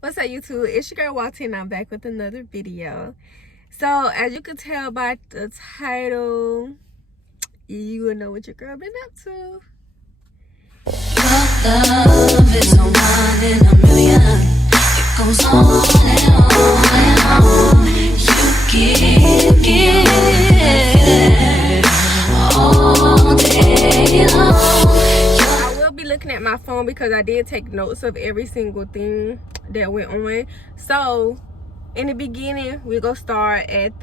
What's up, YouTube? It's your girl Walter and I'm back with another video. So as you can tell by the title, you will know what your girl been up to. Love is a one in a million. It goes on and on and on. You give all day long. I will be looking at my phone because I did take notes of every single thing that went on. So in the beginning, we're gonna start at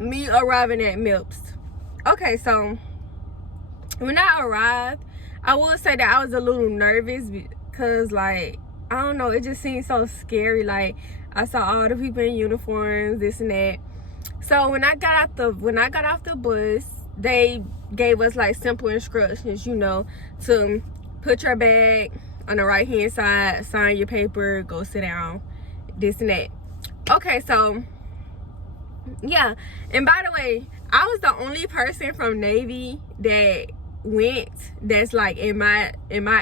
me arriving at MEPS. Okay, so when I arrived, I will say that I was a little nervous because, like, I don't know, it just seemed so scary. Like, I saw all the people in uniforms, this and that. So when I got off the bus, they gave us like simple instructions, you know, to put your bag on the right hand side, sign your paper, go sit down, this and that. Okay, so yeah. And by the way, I was the only person from Navy that went that's like in my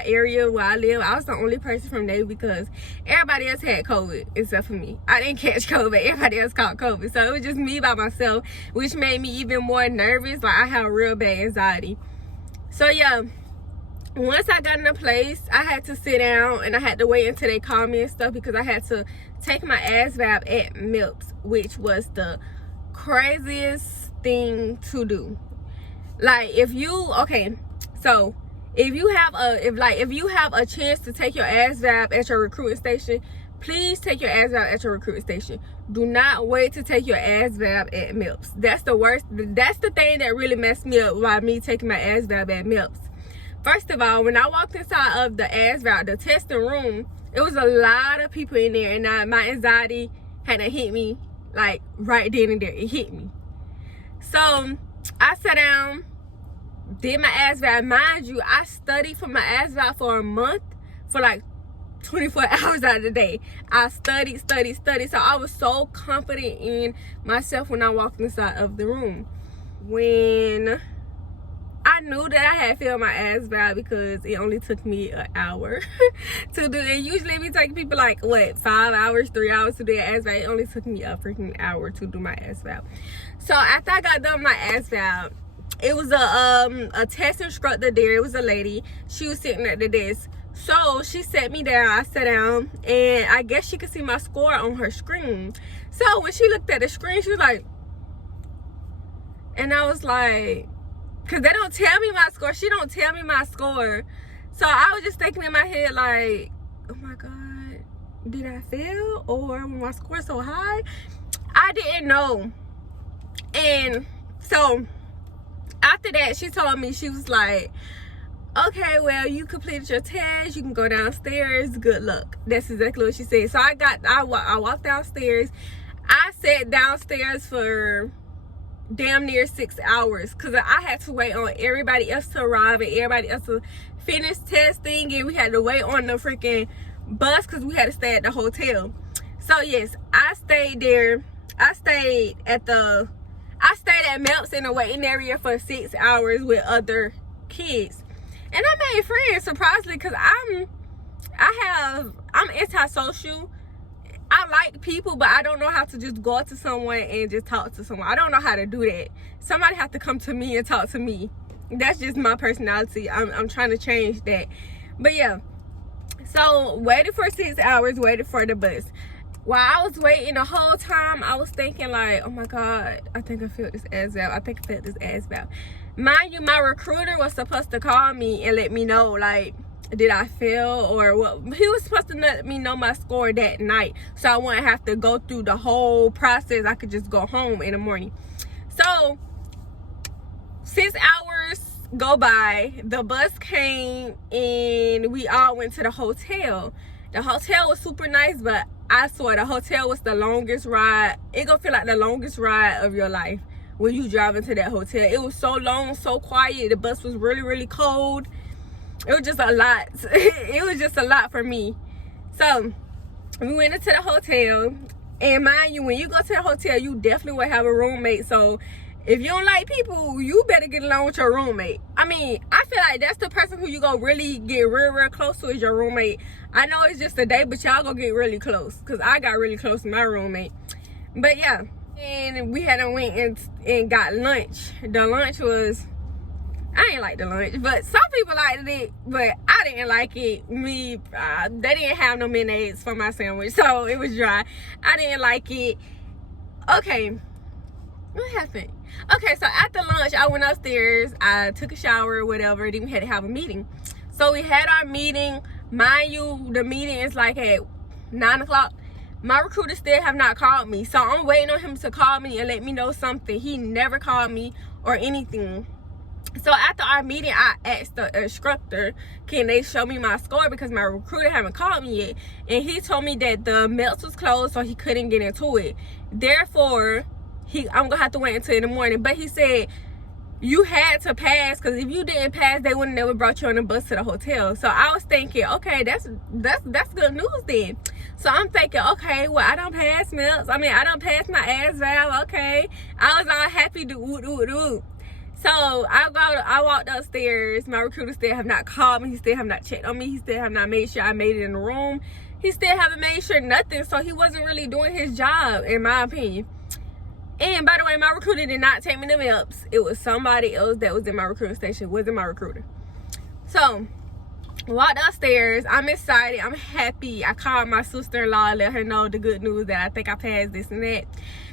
area where I live. I was the only person from Navy because everybody else had COVID except for me. I didn't catch COVID, everybody else caught COVID, so it was just me by myself, which made me even more nervous. Like, I have real bad anxiety. So yeah, once I got in the place, I had to sit down and I had to wait until they called me and stuff because I had to take my ASVAB at MEPS, which was the craziest thing to do. Like, if you have a chance to take your ASVAB at your recruiting station, please take your ASVAB at your recruiting station. Do not wait to take your ASVAB at MEPS. That's the worst. That's the thing that really messed me up by me taking my ASVAB at MEPS. First of all, when I walked inside of the ASVAB, the testing room, it was a lot of people in there, and my anxiety had to hit me like right then and there. It hit me. So I sat down, did my ASVAB. Mind you, I studied for my ASVAB for a month, for like 24 hours out of the day. I studied. So I was so confident in myself when I walked inside of the room. When I knew that I had failed my ASVAB because it only took me an hour to do it. Usually it be taking people like, what, 5 hours, 3 hours to do an ASVAB. It only took me a freaking hour to do my ASVAB. So after I got done my ASVAB, it was a test instructor there. It was a lady. She was sitting at the desk. So she sat me down. I sat down, and I guess she could see my score on her screen. So when she looked at the screen, she was like, and I was like, because they don't tell me my score. She don't tell me my score. So I was just thinking in my head, like, oh my God, did I fail? Or was my score so high? I didn't know. And so after that, she told me, she was like, okay, well, you completed your test. You can go downstairs. Good luck. That's exactly what she said. So I walked downstairs. I sat downstairs for damn near 6 hours because I had to wait on everybody else to arrive and everybody else to finish testing, and we had to wait on the freaking bus because we had to stay at the hotel. So yes, I stayed there. I stayed at MEPS in the waiting area for 6 hours with other kids, and I made friends, surprisingly, because I'm antisocial. I like people, but I don't know how to just go up to someone and just talk to someone. I don't know how to do that. Somebody have to come to me and talk to me. That's just my personality. I'm trying to change that. But yeah, so waited for 6 hours, waited for the bus. While I was waiting the whole time, I was thinking like, oh my God, I think I failed this ASVAB. Mind you, my recruiter was supposed to call me and let me know, like, did I fail or what? He was supposed to let me know my score that night, so I wouldn't have to go through the whole process. I could just go home in the morning. So 6 hours go by, the bus came, and we all went to the hotel. The hotel was super nice, but I swear the hotel was the longest ride. It gonna feel like the longest ride of your life when you drive into that hotel. It was so long, so quiet. The bus was really, really cold. It was just a lot. It was just a lot for me. So we went into the hotel, and mind you, when you go to the hotel, you definitely will have a roommate. So If you don't like people, you better get along with your roommate. I mean, I feel like that's the person who you go really get real close to is your roommate. I know it's just a day, but y'all gonna get really close. Because I got really close to my roommate. But yeah. And we had went and got lunch. The lunch was, I didn't like the lunch, but some people liked it, but I didn't like it. They didn't have no mayonnaise for my sandwich, so it was dry. I didn't like it. Okay, what happened? Okay, so after lunch, I went upstairs. I took a shower or whatever. Then we had to have a meeting. So we had our meeting. Mind you, the meeting is like at 9 o'clock. My recruiter still have not called me, so I'm waiting on him to call me and let me know something. He never called me or anything. So after our meeting, I asked the instructor, can they show me my score, because my recruiter haven't called me yet. And he told me that the MEPS was closed, so he couldn't get into it. Therefore, I'm gonna have to wait until in the morning. But he said you had to pass, because if you didn't pass, they would have never brought you on the bus to the hotel. So I was thinking, okay, that's good news then. So I'm thinking, okay, well, I don't pass MEPS. I mean, I don't pass my ASVAB. Okay, I was all happy to woo. So I walked upstairs. My recruiter still have not called me. He still have not checked on me. He still have not made sure I made it in the room. He still haven't made sure nothing. So he wasn't really doing his job, in my opinion. And by the way, my recruiter did not take me to MEPS. It was somebody else that was in my recruiting station. It wasn't my recruiter. So walked upstairs. I'm excited. I'm happy. I called my sister-in-law, let her know the good news that I think I passed this and that.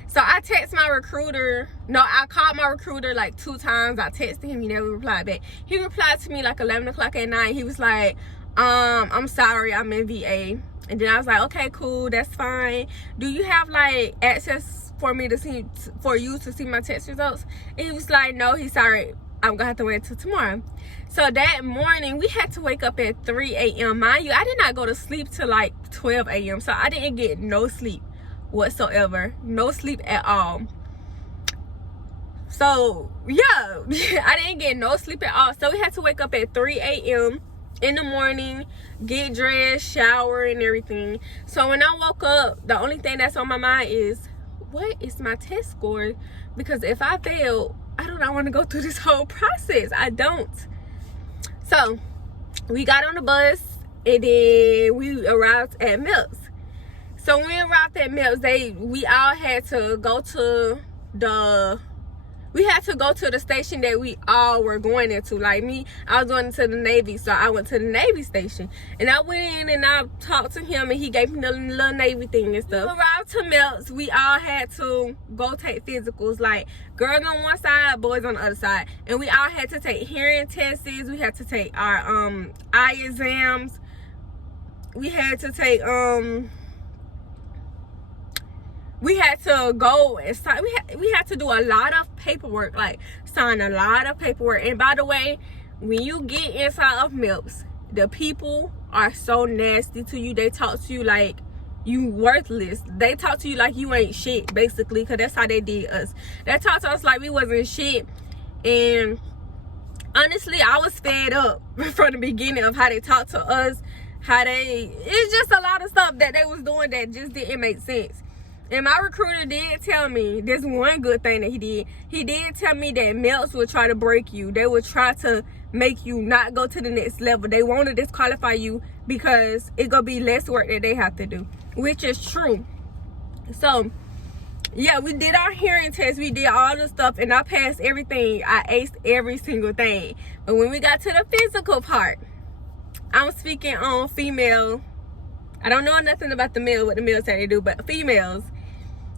So I text my recruiter. No, I called my recruiter like 2 times. I texted him. He never replied back. He replied to me like 11 o'clock at night. He was like, I'm sorry, I'm in VA. And then I was like, okay, cool, that's fine. Do you have like access for me to see, for you to see my test results? And he was like, no, he's sorry, I'm gonna have to wait till tomorrow. So that morning we had to wake up at 3 a.m. Mind you, I did not go to sleep till like 12 a.m. So I didn't get no sleep whatsoever, no sleep at all. So yeah, I didn't get no sleep at all. So we had to wake up at 3 a.m. in the morning, get dressed, shower and everything. So when I woke up, the only thing that's on my mind is, what is my test score? Because if I fail, I do not want to go through this whole process. I don't. So we got on the bus and then we arrived at MEPS. So when we arrived at MEPS, we all had to go to the station that we all were going into. Like me, I was going into the Navy, so I went to the Navy station. And I went in and I talked to him and he gave me the little Navy thing and stuff. We arrived to MEPS, we all had to go take physicals, like girls on one side, boys on the other side. And we all had to take hearing tests, we had to take our eye exams. We had to take we had to go and sign. We had to do a lot of paperwork, like sign a lot of paperwork. And by the way, when you get inside of MEPS, the people are so nasty to you. They talk to you like you worthless. They talk to you like you ain't shit, basically, because that's how they did us. They talked to us like we wasn't shit. And honestly, I was fed up from the beginning of how they talked to us. It's just a lot of stuff that they was doing that just didn't make sense. And my recruiter did tell me, there's one good thing that he did. He did tell me that MEPS would try to break you. They would try to make you not go to the next level. They want to disqualify you because it's going to be less work that they have to do, which is true. So, yeah, we did our hearing test. We did all the stuff, and I passed everything. I aced every single thing. But when we got to the physical part, I'm speaking on female. I don't know nothing about the male, what the males say they do, but females,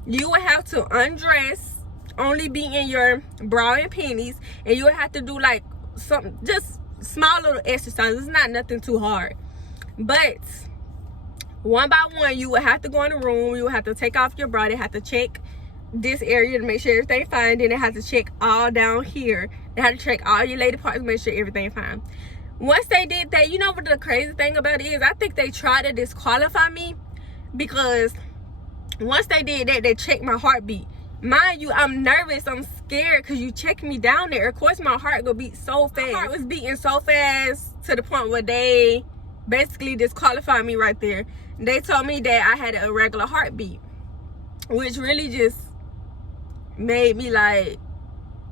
you would have to undress, only be in your bra and panties, and you would have to do like something, just small little exercises. It's not nothing too hard. But one by one, you would have to go in the room. You would have to take off your bra. They have to check this area to make sure everything's fine. Then they have to check all down here. They have to check all your lady parts to make sure everything's fine. Once they did that, you know what the crazy thing about it is? I think they tried to disqualify me because once they did that, they checked my heartbeat. Mind you, I'm nervous, I'm scared because you checked me down there. Of course, my heart gonna beat so fast. My heart was beating so fast to the point where they basically disqualified me right there. They told me that I had an irregular heartbeat, which really just made me like,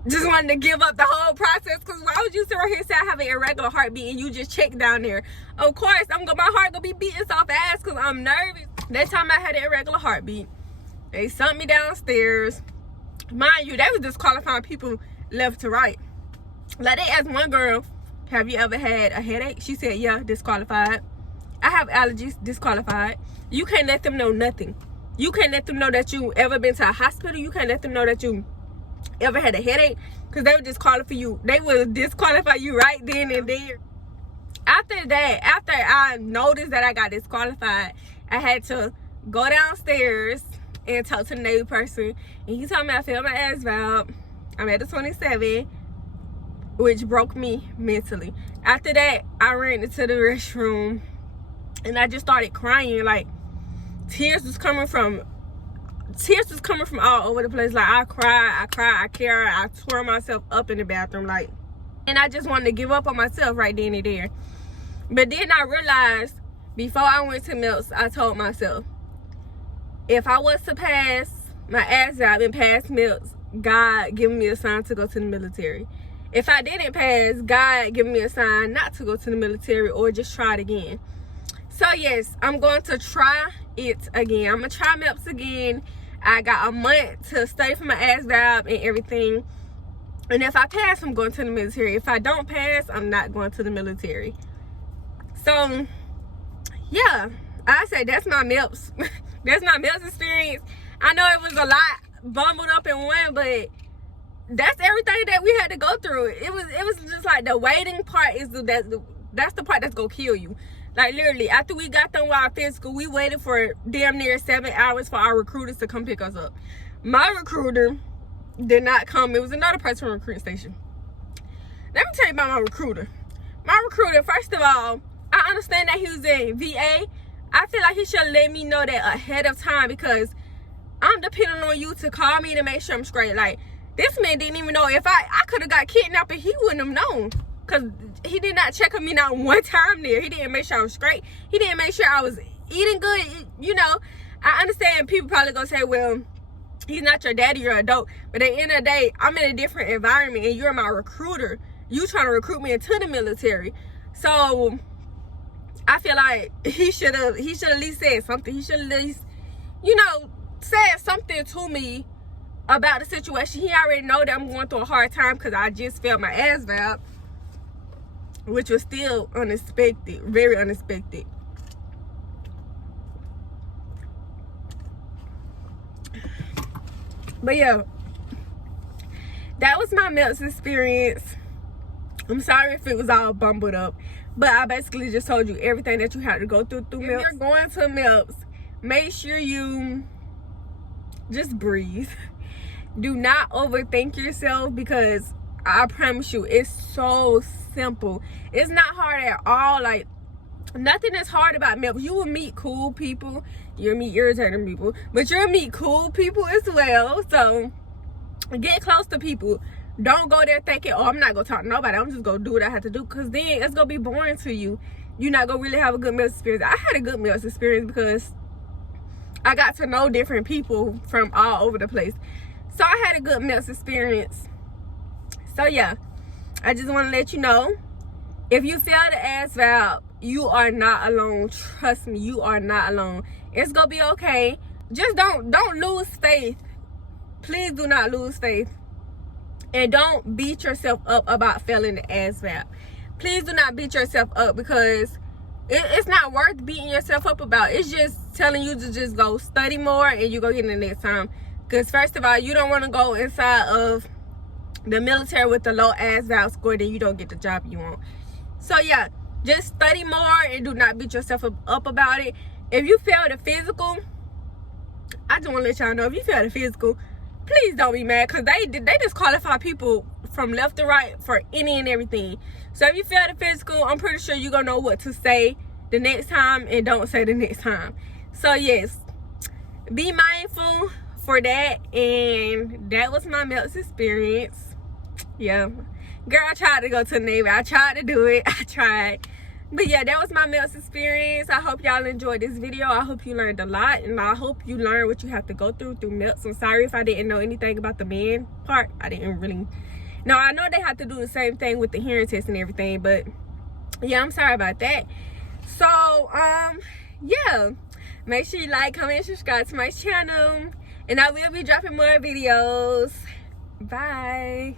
just wanted to give up the whole process. Because why would you sit right here and say I have an irregular heartbeat and you just check down there? Of course, my heart gonna be beating so fast because I'm nervous. That time I had an irregular heartbeat. They sent me downstairs. Mind you, they was disqualifying people left to right. Like, they asked one girl, have you ever had a headache? She said, yeah, disqualified. I have allergies, disqualified. You can't let them know nothing. You can't let them know that you ever been to a hospital. You can't let them know that you ever had a headache, because they would disqualify you. They would disqualify you right then and there. After that, after I noticed that I got disqualified, I had to go downstairs and talk to the Navy person, and he told me I failed my ASVAB. I'm at the 27, which broke me mentally. After that, I ran into the restroom and I just started crying. Like, tears was coming from all over the place. Like, I cried, I tore myself up in the bathroom, like, and I just wanted to give up on myself right then and there. But then I realized, before I went to MEPS, I told myself, if I was to pass my ASVAB and pass MEPS, God giving me a sign to go to the military. If I didn't pass, God giving me a sign not to go to the military or just try it again. So yes, I'm going to try it again. I'm going to try MEPS again. I got a month to study for my ASVAB and everything. And if I pass, I'm going to the military. If I don't pass, I'm not going to the military. So, yeah, I say that's my MEPS. That's my MEPS experience. I know it was a lot bundled up in one, but that's everything that we had to go through. It was just like the waiting part that's the part that's gonna kill you. Like, literally, after we got done with our physical, we waited for damn near 7 hours for our recruiters to come pick us up. My recruiter did not come. It was another person from the recruiting station. Let me tell you about my recruiter. My recruiter, first of all, I understand that he was in VA. I feel like he should have let me know that ahead of time, because I'm depending on you to call me to make sure I'm straight. Like, this man didn't even know if I could have got kidnapped and he wouldn't have known, because he did not check on me not one time there. He didn't make sure I was straight. He didn't make sure I was eating good. You know, I understand people probably gonna say, well, he's not your daddy, you're an adult. But at the end of the day, I'm in a different environment and you're my recruiter. You trying to recruit me into the military. So I feel like he should have at least said something. He should at least, you know, said something to me about the situation. He already know that I'm going through a hard time because I just failed my ASVAB, which was still unexpected, very unexpected. But yeah, that was my MEPS experience. I'm sorry if it was all bumbled up, but I basically just told you everything that you had to go through MEPS. If you're going to MEPS, make sure you just breathe. Do not overthink yourself, because I promise you, it's so simple. It's not hard at all. Like, nothing is hard about MEPS. You will meet cool people. You'll meet irritating people, but you'll meet cool people as well. So get close to people. Don't go there thinking, oh, I'm not gonna talk to nobody, I'm just gonna do what I have to do, because then it's gonna be boring to you. You're not gonna really have a good MEPS experience. I had a good MEPS experience because I got to know different people from all over the place. So I had a good MEPS experience. So yeah, I just want to let you know, if you fail the ASVAB, you are not alone. Trust me, you are not alone. It's gonna be okay. Just don't lose faith. Please do not lose faith. And don't beat yourself up about failing the ASVAB. Please do not beat yourself up, because it's not worth beating yourself up about. It's just telling you to just go study more and you go get in the next time. Because first of all, you don't want to go inside of the military with the low ASVAB score, then you don't get the job you want. So yeah, just study more and do not beat yourself up about it. If you fail the physical, I just want to let y'all know, if you fail the physical, please don't be mad, because they disqualify people from left to right for any and everything. So if you fail the physical, I'm pretty sure you're gonna know what to say the next time and don't say the next time. So yes, be mindful for that. And that was my MEPS experience. Yeah, girl, I tried to go to the Navy. I tried to do it. I tried. But yeah, that was my MEPS experience. I hope y'all enjoyed this video. I hope you learned a lot, and I hope you learned what you have to go through MEPS. I'm sorry if I didn't know anything about the men part. I didn't really Now, I know they have to do the same thing with the hearing test and everything, but yeah, I'm sorry about that. So, yeah. Make sure you like, comment, and subscribe to my channel. And I will be dropping more videos. Bye.